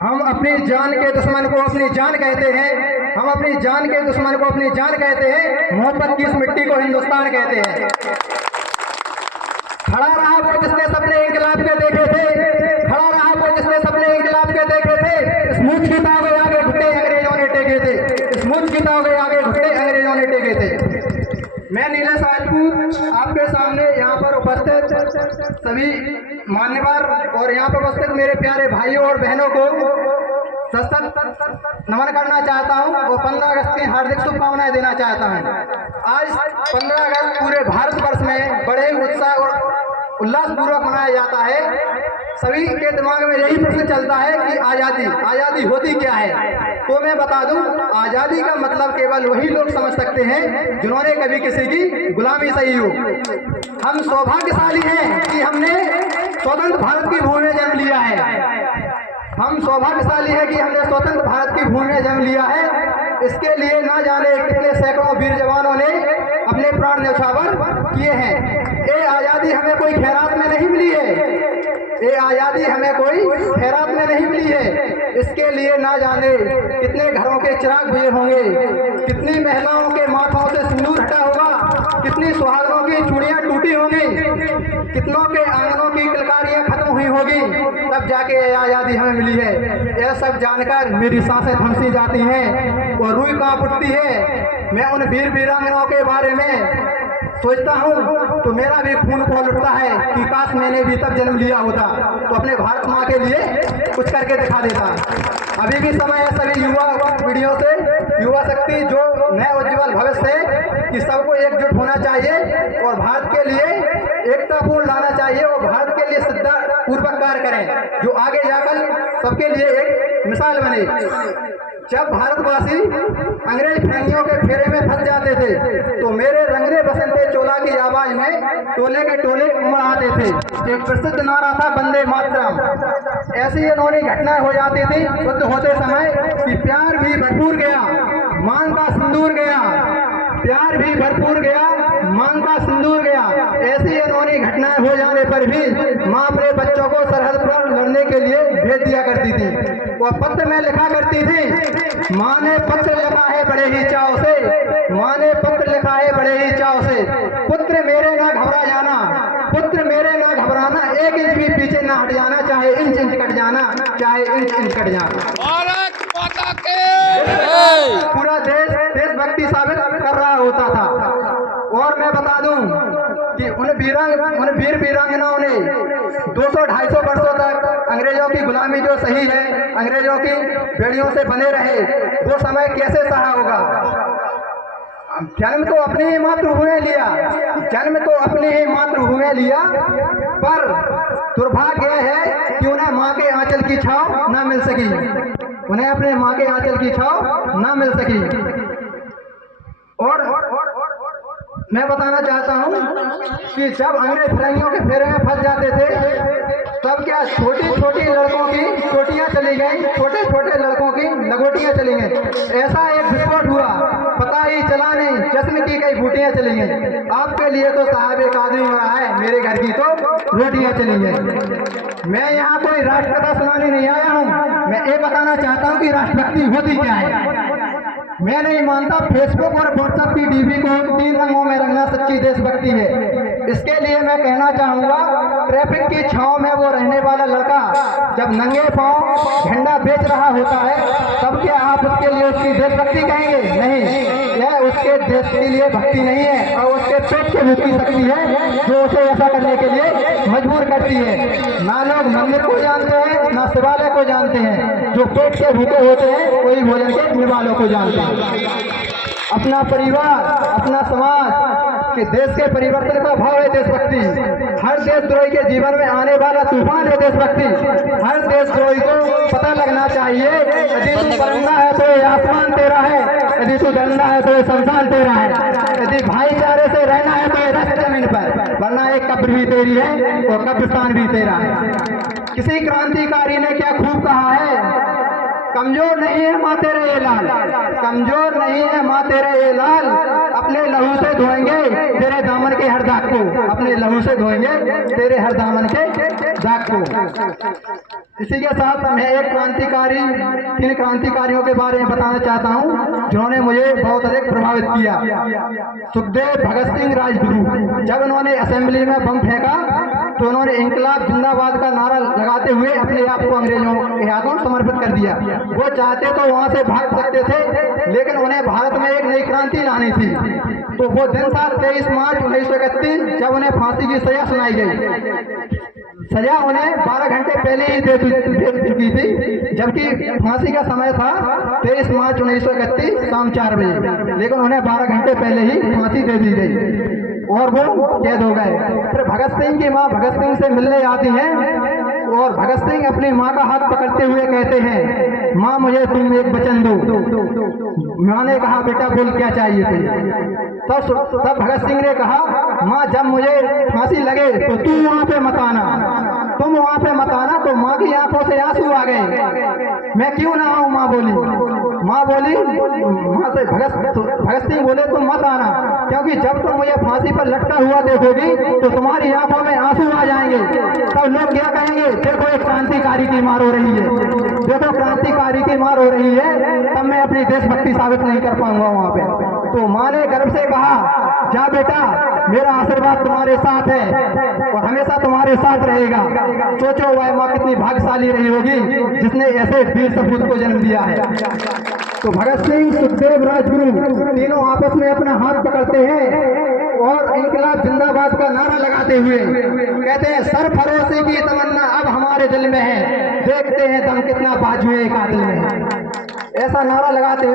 हम अपनी जान के दुश्मन को अपनी जान कहते हैं, हम अपनी जान के दुश्मन को अपनी जान कहते हैं, मोहब्बत की इस मिट्टी को हिंदुस्तान कहते हैं। खड़ा रहा वो जिसने सपने इंकलाब के देखे थे, खड़ा रहा वो जिसने सपने इंकलाब के देखे थे, इस मूंछ की ताव के आगे घुटने अंग्रेजों ने टेके थे, इस मूंछ की ताव के आगे घुटने अंग्रेजों ने टेके थे। मैं नीलेश राजपूत आपके सामने यहाँ पर उपस्थित सभी मान्यवर और यहाँ पर उपस्थित मेरे प्यारे भाइयों और बहनों को सशक्त नमन करना चाहता हूँ और 15 अगस्त की हार्दिक शुभकामनाएं देना चाहता हूँ। आज 15 अगस्त पूरे भारतवर्ष में बड़े उत्साह और उल्लासपूर्वक मनाया जाता है। सभी के दिमाग में यही प्रश्न चलता है कि आज़ादी होती क्या है। तो मैं बता दूं, आज़ादी का मतलब केवल वही लोग समझ सकते हैं जिन्होंने कभी किसी की गुलामी सही हो। हम सौभाग्यशाली हैं कि हमने स्वतंत्र भारत की भूमि में जन्म लिया है। हम सौभाग्यशाली है कि हमने स्वतंत्र भारत की भूमि में जन्म लिया है। इसके लिए ना जाने कितने सैकड़ों वीर जवानों ने अपने प्राण न्यौछावर किए हैं। ये आज़ादी हमें कोई खैरात में नहीं मिली है, ये आज़ादी हमें कोई खैरात में नहीं मिली है। इसके लिए ना जाने कितने घरों के चिराग बुझे होंगे, कितनी महिलाओं के माथों से सिंदूर हटा होगा, कितनी सुहागनों की चूड़ियां टूटी होंगी, कितनों के आंगनों की किलकारियां खत्म हुई होगी, तब जाके ये आज़ादी हमें मिली है। यह सब जानकर मेरी सांसें थमसी जाती हैं और रूह कांप उठती है। मैं उन वीर वीरांगनाओं के बारे में सोचता हूँ तो मेरा भी खून खौल उठता है कि काश मैंने भी तब जन्म लिया होता तो अपने भारत माँ के लिए कुछ करके दिखा देता। अभी भी समय है सभी युवा पीढ़ियों से, युवा शक्ति जो नए उज्ज्वल भविष्य है कि सबको एकजुट होना चाहिए और भारत के लिए एकतापूर्ण लाना चाहिए और भारत के लिए श्रद्धापूर्वक कार्य करें जो आगे जाकर सबके लिए एक मिसाल बने। जब भारतवासी अंग्रेज फिरंगियों के फेरे में फंस जाते थे तो मेरे रंगरे बसंते चोला की आवाज में टोले के टोले उमड़ आते थे। एक प्रसिद्ध नारा था वंदे मातरम। ऐसी अनहोनी घटनाएं हो जाती थी युद्ध होते समय कि प्यार भी भरपूर गया, मांग का सिंदूर गया, प्यार भी भरपूर गया, मांग का सिंदूर गया। ऐसी अनहोनी घटनाएं हो जाने पर भी माँ अपने बच्चों को सरहद पर लड़ने के लिए भेज दिया करती थी। वह पत्र में लिखा करती थी, माँ ने पत्र लिखा है बड़े ही चाव से, माँ ने पत्र लिखा है बड़े ही चाव से, पुत्र मेरे ना घबरा जाना, पुत्र मेरे ना घबराना, 1 इंच भी पीछे ना हट जाना, चाहे इंच इंच कट जाना, चाहे इंच इंच कट जाना। भारत माता के पूरा देश देशभक्ति साबित कर रहा होता था। और मैं बता दूं कि उन वीर वीरांगनाओं ने 200-250 वर्षों तक अंग्रेजों की गुलामी जो सही है, अंग्रेजों की बेड़ियों से बने रहे, वो समय कैसे सहा होगा। जन्म तो अपनी ही मातृभूमि में लिया, जन्म तो अपनी ही मातृभूमि में लिया, पर दुर्भाग्य है कि उन्हें माँ के आंचल की छांव न मिल सकी, उन्हें अपने माँ के आंचल की छांव न मिल सकी। और मैं बताना चाहता हूँ कि जब अंग्रेज फिरंगियों के फेरे में फंस जाते थे तब क्या छोटी छोटी लड़कों की चोटियाँ चली गई, छोटे छोटे लड़कों की लंगोटियाँ चली गई। ऐसा एक विस्फोट हुआ, पता ही चला नहीं, जिस्म की कई बूटियाँ चली गई। आपके लिए तो साहब एक आदमी हो रहा है, मेरे घर की तो रोटियाँ चली गई। मैं यहाँ कोई राष्ट्रकथा सुनाने नहीं आया हूँ, मैं ये बताना चाहता हूँ कि राष्ट्रभक्ति होती क्या है। मैं नहीं मानता फेसबुक और व्हाट्सएप की डीपी को 3 रंगों में रंगना सच्ची देशभक्ति है। इसके लिए मैं कहना चाहूँगा, ट्रैफिक की छांव में वो रहने वाला लड़का जब नंगे पांव झंडा बेच रहा होता है तब क्या आप उसके लिए उसकी देशभक्ति कहेंगे? नहीं, यह उसके देश के लिए भक्ति नहीं है और उसके पेट के भूख की शक्ति है जो उसे ऐसा करने के लिए मजबूर करती है। ना लोग मंदिर को जानते हैं, ना शिवालय को जानते हैं, जो पेट के भूखे होते हैं वही भोजन के निवालों को जानते हैं। अपना परिवार, अपना समाज कि देश के परिवर्तन का भाव है देशभक्ति। हर देशद्रोही के जीवन में आने वाला तूफान है देशभक्ति। हर देशद्रोही को पता लगना चाहिए, यदि तू बरना है तो ये आसमान तेरा है, यदि तू डरना है तो ये संसार तेरा है, यदि भाईचारे से रहना है तो ये रक्त जमीन पर, वरना एक कब्र भी तेरी है और कब्रिस्तान भी तेरा है। किसी क्रांतिकारी ने क्या खूब कहा है कमजोर नहीं है माँ तेरे ये लाल, कमजोर नहीं है माँ तेरे ये लाल, अपने लहू से धोएंगे तेरे दामन के हर दाग को, अपने लहू से धोएंगे तेरे हर दामन के दाग को। इसी के साथ मैं एक क्रांतिकारी, 3 क्रांतिकारियों के बारे में बताना चाहता हूँ जिन्होंने मुझे बहुत अधिक प्रभावित किया। सुखदेव, भगत सिंह, राजगुरु। जब उन्होंने असेंबली में बम फेंका तो उन्होंने इंकलाब जिंदाबाद का नारा लगाते हुए अपने आप को अंग्रेजों के हाथों समर्पित कर दिया। वो चाहते तो वहां से भाग सकते थे, लेकिन उन्हें भारत में एक नई क्रांति लानी थी। तो वो दिन था 23 मार्च 1931, जब उन्हें फांसी की सजा सुनाई गई। सजा उन्हें 12 घंटे पहले ही दे चुकी थी, जबकि फांसी का समय था 23 मार्च 1931 शाम 4 बजे, लेकिन उन्हें 12 घंटे पहले ही फांसी दे दी गई और वो कैद हो गए। फिर भगत सिंह की माँ भगत सिंह से मिलने आती हैं और भगत सिंह अपनी माँ का हाथ पकड़ते हुए कहते हैं, माँ मुझे तुम एक वचन दो। माँ ने कहा, बेटा बोल क्या चाहिए तुझे? तब भगत सिंह ने कहा, माँ जब मुझे फांसी लगे तो तू वहाँ पे मत आना, तुम वहाँ पे मत आना। तो माँ की आंखों से आंसू आ गए। मैं क्यों ना आऊँ? माँ बोली। माँ से भगत सिंह बोले, तुम मत आना, क्योंकि जब तुम मुझे फांसी पर लटका हुआ देखोगी तो तुम्हारी आंखों में आंसू आ जाएंगे। तब लोग क्या कहेंगे, देखो एक क्रांतिकारी की मार हो रही है, देखो क्रांतिकारी की मार हो रही है, तब मैं अपनी देशभक्ति साबित नहीं कर पाऊंगा वहाँ पे। तो माँ ने गर्व से कहा, जा बेटा, मेरा आशीर्वाद तुम्हारे साथ है और हमेशा तुम्हारे साथ रहेगा। सोचो वह माँ कितनी भाग्यशाली रही होगी जिसने ऐसे वीर सपूत को जन्म दिया है। तो भगत सिंह, सुखदेव, राजगुरु तीनों आपस में अपना हाथ पकड़ते हैं और इंकलाब जिंदाबाद का नारा लगाते हुए कहते हैं, सरफरोशी की तमन्ना अब हमारे दिल में है, देखते हैं दम कितना बाजुए कातिल में है। ऐसा नारा लगाते हुए